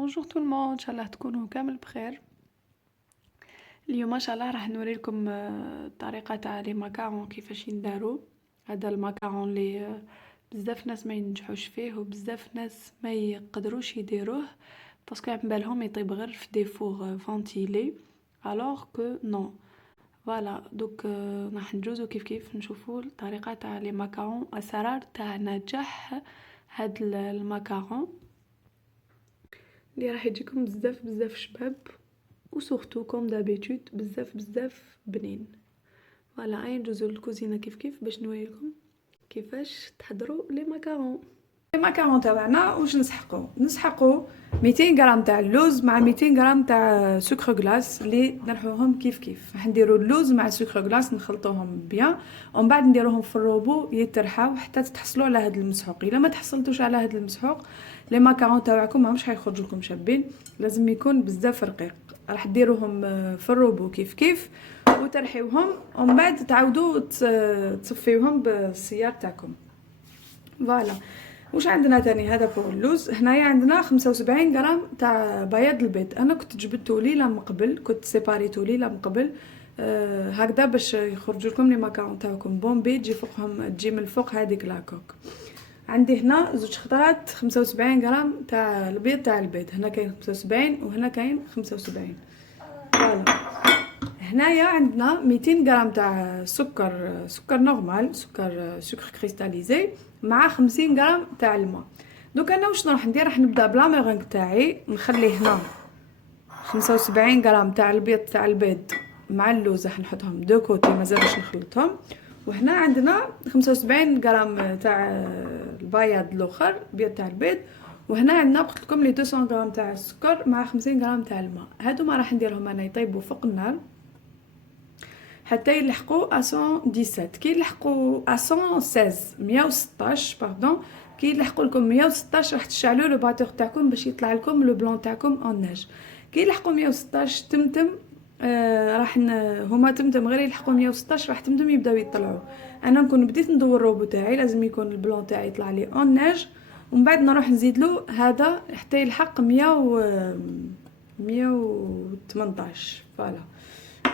بونجور تو الموند، ان شاء الله تكونوا كامل بخير. اليوم ان شاء الله راح نوريلكم الطريقه تاع لي ماكارون كيفاش ينداروا. هذا الماكارون اللي بزاف ناس ما ينجحوش فيه وبزاف ناس ما يقدروش يديروه باسكو على بالهم يطيب غير في دي فور فونتيلي الوغ كو نو. فوالا دوك راح نجوزو كيف نشوفوا الطريقه تاع لي ماكارون، اسرار تاع نجاح هاد الماكارون اللي راح يجيكم بزاف شباب وسورتو كوم دابيتود بزاف بنين. فوالا اي ندوزو للكوزينه كيف باش نوريلكم كيفاش تحضروا لي ماكارون. الماكارون تاعنا واش نسحقوا 200 غرام تاع اللوز مع 200 غرام تاع سكر غلاس اللي نرحوهم كيف راح نديروا اللوز مع السكر غلاس نخلطوهم بيان ومن بعد نديروهم في الروبو يترحاو حتى تحصلوا على هذا المسحوق. الا ما تحصلتوش على هذا المسحوق لي ماكارون تاعكم ماهمش حيخرجوا لكم شابين، لازم يكون بزاف رقيق. راح ديروهم في الروبو كيف وترحيوهم ومن بعد تعاودوا تصفيوهم بالسيار تاعكم. فوالا واش عندنا تاني هذا فوق اللوز. هنايا عندنا 75 غرام تاع بياض البيض. انا كنت جبدته ليله من قبل، كنت سيباريتو ليله من قبل هكذا باش يخرجوا لكم لي ماكارون تاعكم بومبي تجي من الفوق هذيك لاكوك. عندي هنا زوج خضرات 75 غرام تاع البيض هنا كاين 75 وهنا كاين 75. فوالا هنايا عندنا 200 غرام تاع سكر نورمال، سكر كريستاليزي مع 50 غرام تاع الماء. دوك انا واش راح ندير، راح نبدا بلا ميرونغ تاعي، نخلي هنا 75 غرام تاع البيض مع اللوز راح نحطهم دو كوتي مازالش نخلطهم. وهنا عندنا 75 غرام تاع البياض الاخر بيض تاع البيض، وهنا عندنا قلت لكم لي 200 غرام تاع السكر مع 50 غرام تاع الماء. هادو ما راح نديرهم انا يطيبوا فوق النار حتى يلحقوا 117. كي يلحقوا 116 باردون، كي يلحقوا لكم 116 راح تشعلوا لو باتور تاعكم باش يطلع لكم لو بلون تاعكم اون نيج. كي يلحقوا 116 تمتم راح هما تمتم غير يلحقوا 116 راح تمتم يبداو يطلعوا. انا نكون بديت ندور الروبو تاعي لازم يكون البلون تاعي يطلع لي اون نيج ومن بعد نروح نزيد له هذا حتى يلحق 118. فوالا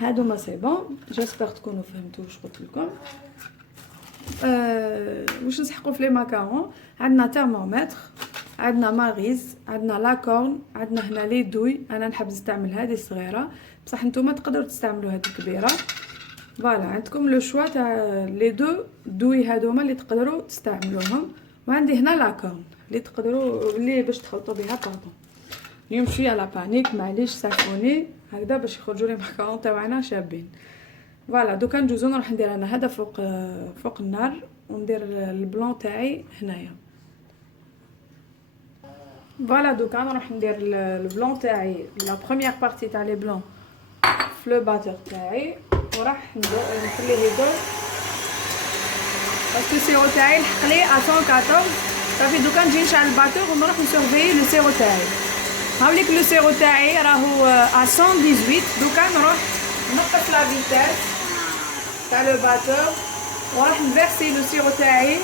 هادو ما سي بون. جيسبر تكونوا فهمتوا واش قلت لكم. واش نسحقوا في لي ماكارون. عندنا ترمومتر، عندنا ماريز، عندنا لاكورن، عندنا هنا لي دوي. انا نحب نستعمل هذه الصغيره بصح نتوما تقدروا تستعملوا هذه الكبيره. فوالا عندكم لو شوا تاع لي دوي هذوما اللي تقدروا تستعملوهم. وعندي هنا لاكورن اللي تقدروا اللي باش تخلطوا بها باردون. اليوم شويه لا بانيك معليش سامحوني هكذا باش يخرجوا لي ماكارون تاعنا شابين. فوالا دوكا ندوزو نروح ندير انا هذا فوق النار وندير البلون تاعي هنايا. فوالا دوكا نروح ندير البلون تاعي لا بروميير بارتي تاع لي بلون في لو باتور تاعي وراح نخليه يدور باسكو السيرو تاعي لحق لي 114. صافي دوكا نجي نشعل الباتور ونروح نسورفي لو سيرو تاعي. هاوليك لو سيرو تاعي راهو 118. دوكا نروح نقص لا فيتاس تاع لو باتور وراح نفيرسي لو سيرو تاعي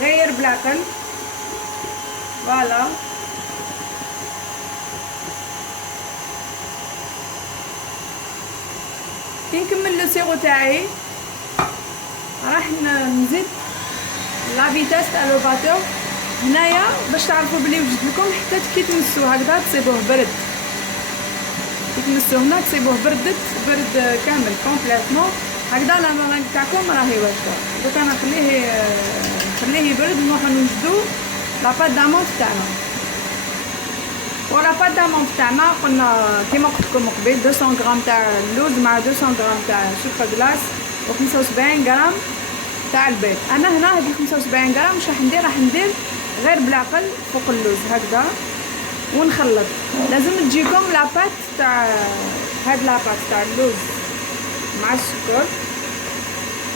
غير بالعقل. فوالا كي نكمل لو سيرو تاعي راح نزيد لا فيتاس تاع لو باتور هنايا باش تعرفوا بلي وجد لكم حتى كي تمسوا هكذا تصيبوه برد. كي تمسوا هنا تصيبوه برد كامل كومبليتمون هكذا. لا مارينغ تاعكم راهي واجده. دوك انا نخليه يبرد ونروحو نوجدو لا بات دامونت تاعنا. ولا بات دامونت تاعنا قلنا كيما قلت لكم قبيل 200 غرام تاع اللوز مع 200 غرام تاع سكر غلاس و75 غرام تاع البيض. انا هنا هذه 75 غرام واش راح ندير غير بالعقل فوق اللوز هكذا ونخلط. لازم تجيكم لاباط تاع هاد لاباط تاع اللوز مع السكر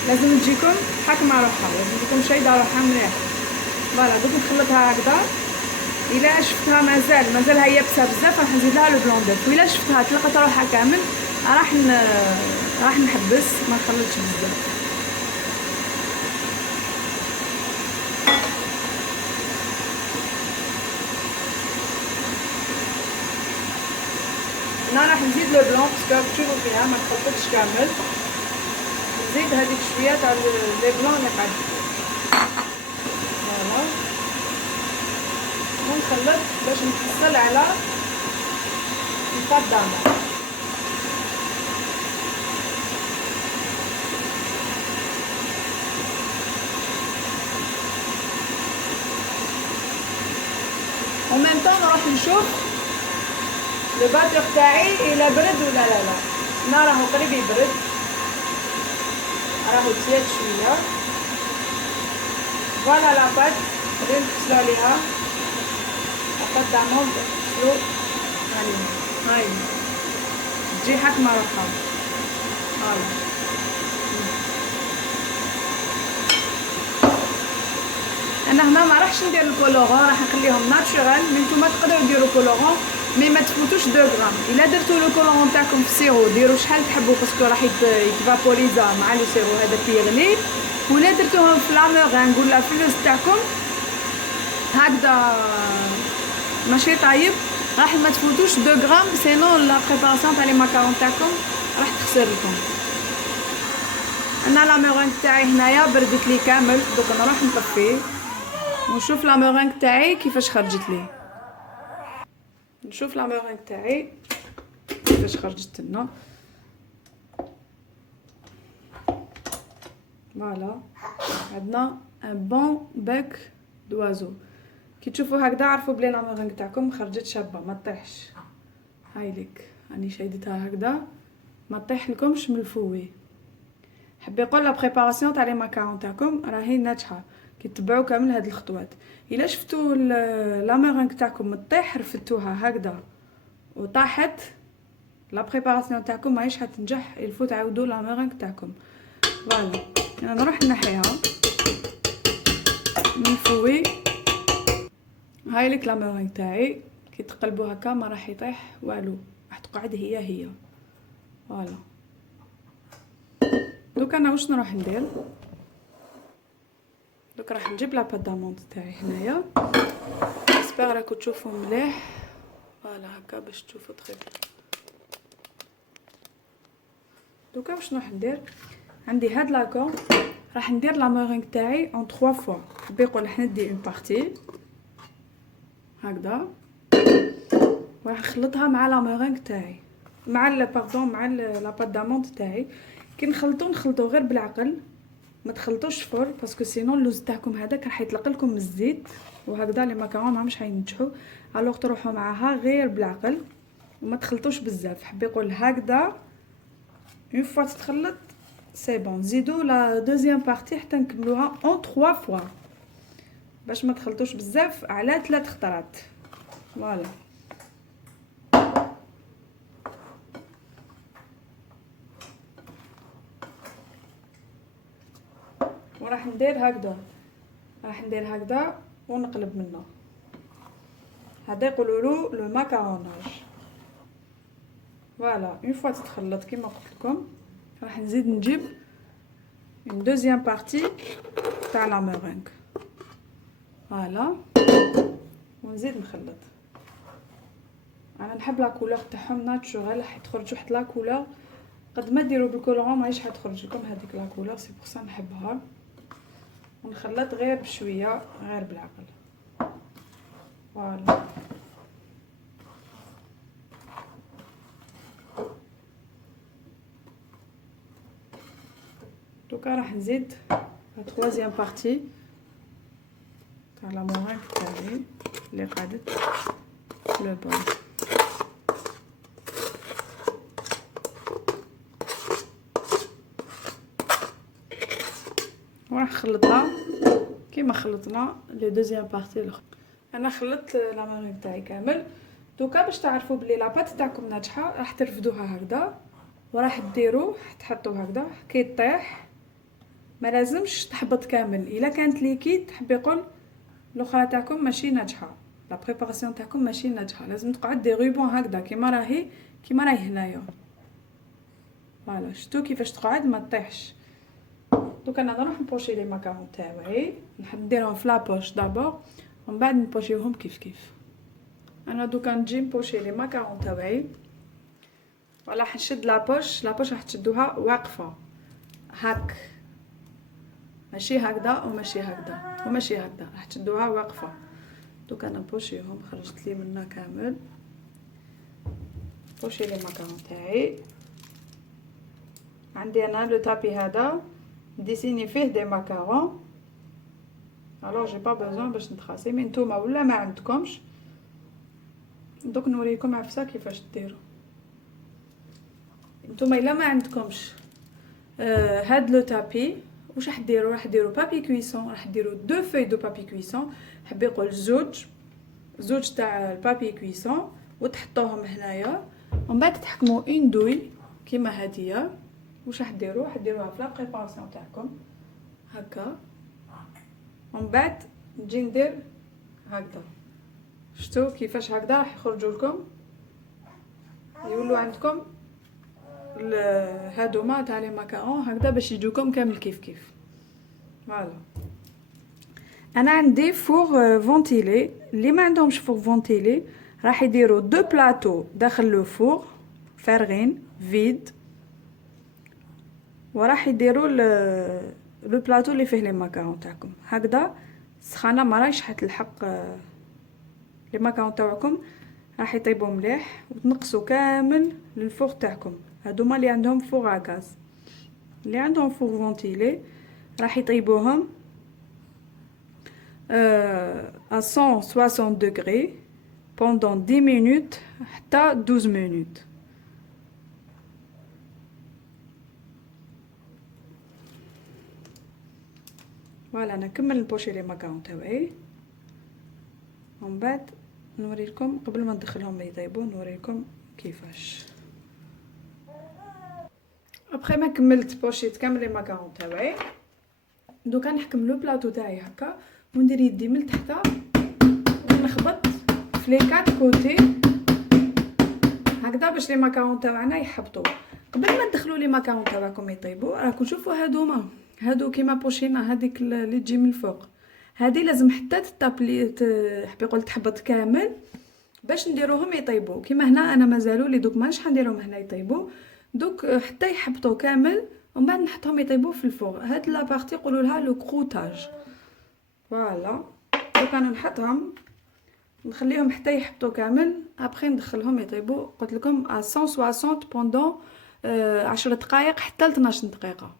لازم تجيكم حاكمه روحها، لازم تجيكم شايده روحها مليح. فوالا دوك نخلطها هكذا. الا شفتها مازال هي يابسه بزاف راح نزيد لها لو بلون دوف، وإلا شفتها طلقت روحها كامل راح نحبس ما نخلطش بزاف. هنا راح نزيد لو بلون باسكو تشوفوا فيها ما تخلطتش كامل. نزيد هذيك شويه تاع لي بلون اللي قاعد فوالا ونخلط باش نحصل على الباط دامون. en même temps نروح نشوف لو باتور تاعي الى برد ولا لا. هنا راهو قريب يبرد، راهو تزيد شويه. فوالا لا بات اللي نغسلو عليها لاباط دامون نغسلو عليها. هاي تجي حكمه روحها. فوالا انا هنا ما راحش ندير الكولورون، راح نخليهم ناتشورال. مي نتوما تقدروا ديروا كولورون مي ما تفوتوش 2 غرام. الا درتوا لو كولورون تاعكم في السيرو ديروا شحال تحبوا باسكو راح يتفابوريزا مع لو سيرو هذا كي يغلي. ولا درتوهم في لامورانغ ولا في اللوز تاعكم هكذا ماشي طايب راح ما تفوتوش 2 غرام، سينو لا بريباراسيون تاع لي ماكارون تاعكم راح تخسر لكم. انا لامورانغ تاعي هنايا بردت لي كامل، دوك نروح نطفيه ونشوف لامورانغ تاعي كيفاش خرجت لي. نشوف لامورانغ تاعي كيفاش خرجت لنا. فوالا عندنا ان بون باك دوازو. كي تشوفوا هكذا عرفوا بلي لامورانغ تاعكم خرجت شابه ما تطيحش. هاي لك راني شايدتها هكذا ما تطيح لكمش من الفوي. حب يقول لا بريباراسيون تاع لي ماكارون تاعكم راهي ناجحه كي تتبعوا كامل هاد الخطوات. الا شفتوا لامورانغ تاعكم مطيح رفدتوها هكذا وطاحت لا بريباراسيون تاعكم ماهيش حتنجح. الفو تعاودوا لامورانغ تاعكم. فوالا انا نروح نحيها من الفوي. هاي لك لامورانغ تاعي كي تقلبوا هكا ما راح يطيح والو، راح تقعد هي. فوالا دوك انا واش نروح ندير؟ دوك راح نجيب لاباط داموند تاعي هنايا. جيسبر راكم تشوفوا مليح. فوالا هكا باش تشوفوا تري. دوكا واش نروح ندير؟ عندي هاد لاكور راح ندير لامورينغ تاعي اون 3 فوا. بيقول راح ندي اون بارتي هكذا وراح نخلطها مع لامورينغ تاعي مع مع لاباط داموند تاعي. كي نخلطو غير بالعقل، ما تخلطوش فور باسكو سينون اللوز تاعكم هذاك راح يطلق لكم من الزيت وهكذا لي ماكارون ماهمش حينجحوا. الوغ تروحوا معاها غير بالعقل وما تخلطوش بزاف. حب يقول هكذا اون فوا تتخلط سي بون. زيدوا لا دوزيام بارتي حتى نكملوها اون 3 فوا باش ما تخلطوش بزاف على 3 خطرات. فوالا وراح ندير هكذا ونقلب منه. هذا يقولوا له لو ماكاروناج. فوالا اون فوا تتخلط كيما قلت لكم راح نزيد نجيب اون دوزيام بارتي تاع لا مورينغ. فوالا ونزيد نخلط. انا نحب لا كولور تاعهم ناتشورال، راح تخرج واحد لا كولور قد ما ديروا بالكولورون ماهيش حتخرج لكم هذيك لا كولور. سي بور سا نحبها. ونخلط غير بشويه غير بالعقل. فوالا دوكا راح نزيد لا تروازيام بارتي تاع لا مورينغ تاعي اللي قعدت لو بون. وراح نخلطها كيما خلطنا لي دوزيام بارتي الاخرى. انا خلطت لا مورينغ تاعي كامل. دوكا باش تعرفوا بلي لاباط تاعكم ناجحه راح ترفدوها هكذا وراح ديروا تحطوا هكذا كي طيح. ما لازمش تحبط كامل. الا كانت ليكيد حب يقول الاخرى تاعكم ماشي ناجحه، لا بريباراسيون تاعكم ماشي ناجحه. لازم تقعد دي روبون هكذا كيما راهي هنايا. فوالا شفتوا كيفاش تقعد ما تطيحش. دوك انا نروح نبوشي لي ماكارون تاعي. نحب نديرهم في لابوش دابور ومن بعد نبوشيوهم كيف. انا دوكا نجي نبوشي لي ماكارون تاعي. فوالا حنشد لابوش راح تشدوها واقفه هاك، ماشي هكذا وماشي هكذا وماشي هكذا، راح تشدوها واقفه. دوك انا بوشيهم، خرجت لي منها كامل. بوشي لي ماكارون تاعي. عندي انا لو تابي هذا ديسيني فيه دي ماكارون، الوغ جي با بوزون باش نتخاسي. مي نتوما ولا ما عندكمش، دوك نوريكم عفسه كيفاش ديروا. نتوما الا ما عندكمش هاد لو تابي، واش راح ديروا؟ راح ديروا بابي كويسون، راح ديروا دو فوي دو بابي كويسون، حبي يقول زوج تاع البابي كويسون، وتحطوهم هنايا، ومن بعد تحكموا اون دوي كيما هادية. واش راح ديروا؟ راح ديروها في لا بريباراسيون تاعكم هكا، ومن بعد نجي ندير هكذا. شفتوا كيفاش هكذا راح يخرجوا لكم، يولوا عندكم هادوما تاع لي ماكارون هكذا باش يجوكم كامل كيف كيف. فوالا انا عندي فور فونتيلي، اللي ما عندهمش فور فونتيلي راح يديروا دو بلاطو داخل لو فور فارغين فيد، وراح يديروا لو بلاطو اللي فيه لي ماكارون تاعكم هكذا. السخانه ما رايش حتلحق لي ماكارون تاعكم، راح يطيبوا مليح وتنقصوا كامل للفوغ تاعكم. هادوما اللي عندهم فوغ غاز، اللي عندهم فوغ فونتيلي راح يطيبوهم à 160 degrés pendant 10 minutes حتى 12 minutes. فوالا نكمل نبوشي لي ماكارون تاوعي، ومن بعد نوريلكم قبل ما ندخلهم يطيبوا نوريلكم كيفاش. ابخي ما كملت بوشيت كامل لي ماكارون تاوعي، دوكا نحكم لو بلاطو تاعي هكا وندير يدي من تحت ونخبط في لي كات كوتي هكذا باش لي ماكارون تاعنا يحبطوا. قبل ما ندخلوا لي ماكارون تاعكم يطيبوا راكم شوفوا هادو كيما بوشينا، هذيك اللي تجي من الفوق هذه لازم حتى تطابلي حبي يقول تحبط كامل باش نديروهم يطيبوا. كيما هنا انا مازالوا لي دوك مانيش حنديرهم هنا يطيبوا، دوك حتى يحبطوا كامل ومن بعد نحطهم يطيبوا في الفوق. هاد لا بارتي يقولوا لها لو كروتاج. فوالا دوك انا نحطهم نخليهم حتى يحبطوا كامل، ابخي ندخلهم يطيبوا. قلت لكم 160 بوندون 10 دقائق حتى ل 12 دقيقه.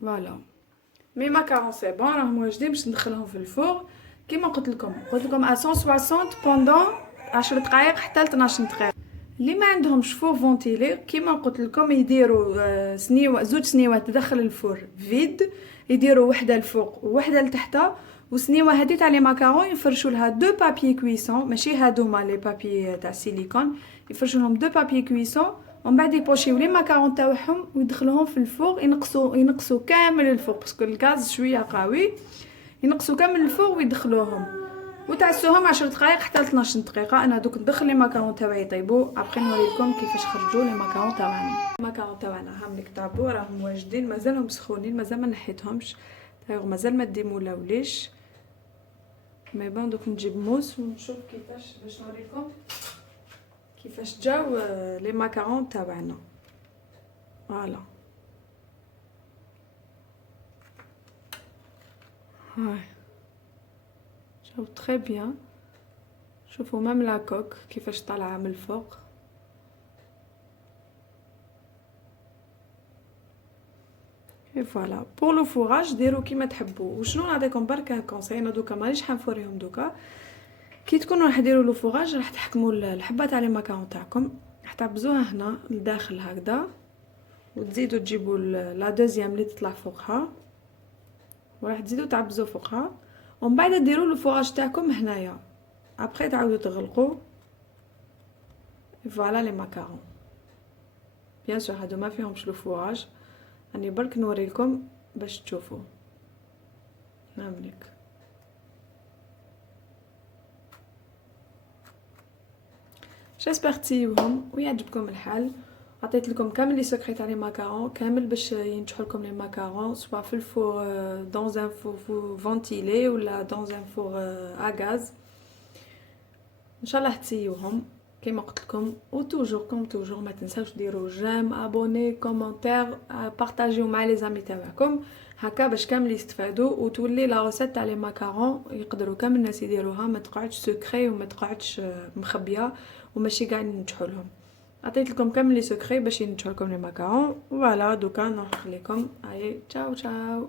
فوالا مي ماكارون سي بون راهم واجدين باش ندخلهم في الفوغ. كيما قلت لكم 160 بوندون 10 دقائق حتى ل 12 دقيقه. اللي ما عندهمش فور فونتيلي كيما قلت لكم يديروا سنيوه، زوج سنيوات داخل الفور فيد، يديروا وحده الفوق ووحده لتحت، وسنيوه هذه تاع لي ماكارون يفرشوا لها دو بابي كويسون، ماشي هادوما لي بابي تاع سيليكون، يفرشوا لهم دو بابي كويسون ومن بعد يبوشيو لي ماكارون تاعهم ويدخلوهم في الفوغ. ينقصوا كامل الفوغ باسكو الغاز شويه قوي، ينقصوا كامل الفوغ ويدخلوهم وتعسوهم 10 دقائق حتى ل 12 دقيقه. انا دوك ندخل لي ماكارون تاعي يطيبوا، ابخي نوريكم كيفاش خرجوا لي ماكارون تاعنا. الماكارون تاعنا هاهم لك طابوا راهم واجدين، مازالهم سخونين، مازال ما نحيتهمش، مازال ما ديمولاوليش. مي بون دوك نجيب موس ونشوف كيفاش باش نوريكم كيفاش جاو لي ماكارون تاعنا. فوالا هاي جاو تري بيان. شوفوا ميم لا كوك كيفاش طالعه من الفوق. اي فوالا بور لو فوراج ديروا كيما تحبوا. وشنو نعطيكم بركه كونساي، انا دوكا مانيش حنفوريهم دوكا. كي تكونوا راح ديروا لو فوراج راح تحكموا الحبه تاع لي ماكارون تاعكم، راح تعبزوها هنا لداخل هكذا، وتزيدوا تجيبوا لا دوزيام اللي تطلع فوقها وراح تزيدوا تعبزوا فوقها، ومن بعد ديروا لو فوراج تاعكم هنايا. ابري تعاودوا تغلقوا. فوالا لي ماكارون بيان سور هادو ما فيهمش لو فوراج، راني برك نوريلكم باش تشوفوا. نعملك جيسبر تسيوهم ويعجبكم الحال. عطيت لكم كامل لي سكري تاع لي ماكارون كامل باش ينجحوا لكم لي ماكارون، سوا في الفور دون ان فور فونتيلي ولا دون ان فور ا غاز. ان شاء الله تسيوهم كيما قلت لكم توجور ما تنساوش ديروا جيم ابوني كومونتير بارطاجيو مع لي زامي تاعكم هكا باش كامل يستفادوا وتولي لا روسيت تاع لي ماكارون يقدروا كامل الناس يديروها ما تقعدش سكري وما تقعدش مخبيه وماشي قاع ننجحوا لهم. عطيت لكم كامل لي سكري باش ينجحوا لكم لي ماكارون. فوالا دوكا نخليكم. هاي تشاو تشاو.